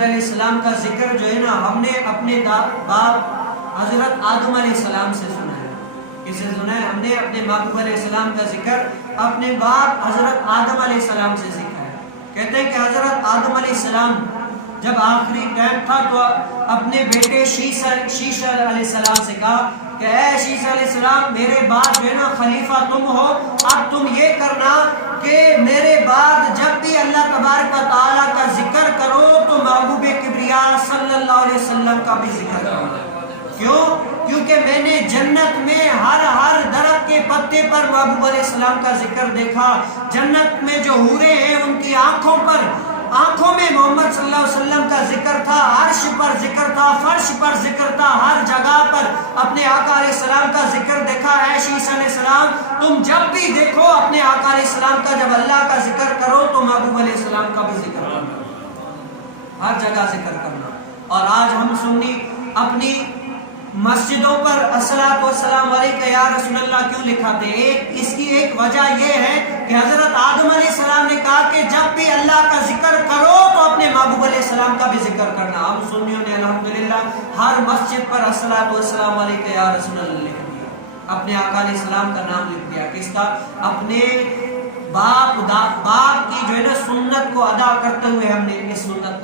حضور علیہ السلام کا ذکر جو ہے نا ہم نے اپنے باپ حضرت آدم علیہ السلام سے سنا ہے. کسے سنا ہے؟ ہم نے اپنے محبوب علیہ السلام کا ذکر اپنے باپ حضرت آدم علیہ السلام سے سیکھا ہے. کہتے ہیں کہ حضرت آدم علیہ السلام جب آخری ٹائم تھا تو اپنے بیٹے شیش علیہ السلام سے کہا کہ اے شیش علیہ السلام میرے بعد جو ہے نا خلیفہ تم ہو، اب تم یہ کرنا کہ میرے بعد جب بھی اللہ تبارک و تعالیٰ کا ذکر کرو تو محبوب کبریا صلی اللہ علیہ وسلم کا بھی ذکر کرو. کیوں؟ کیونکہ میں نے جنت میں ہر درخت کے پتے پر محبوب علیہ السلام کا ذکر دیکھا. جنت میں جو حوریں ہیں ان کی آنکھوں میں محمد صلی اللہ علیہ وسلم کا ذکر تھا، عرش پر ذکر تھا، فرش پر ذکر تھا، ہر جگہ پر اپنے آقا علیہ السلام کا ذکر دیکھا. اے شیش علیہ السلام تم جب بھی دیکھو اپنے آقا علیہ السلام کا جب اللہ کا ذکر کرو تو محبوب علیہ السلام کا بھی ذکر کرنا، ہر جگہ ذکر کرنا. اور آج ہم سنی اپنی مسجدوں پر الصلاۃ والسلام علیکہ یا رسول اللہ کیوں لکھاتے ہیں؟ اس کی ایک وجہ یہ ہے کہ حضرت آدم علیہ السلام نے کہا کہ جب بھی اللہ کا ذکر کرو تو اپنے محبوب علیہ السلام کا بھی ذکر کرنا. ہم سنیوں نے الحمدللہ ہر مسجد پر الصلاۃ والسلام علیکہ یا رسول اللہ لکھ دیا، اپنے آقا علیہ السلام کا نام لکھ دیا. کس کا؟ اپنے باپ کی جو ہے نا سنت کو ادا کرتے ہوئے ہم نے اس سنت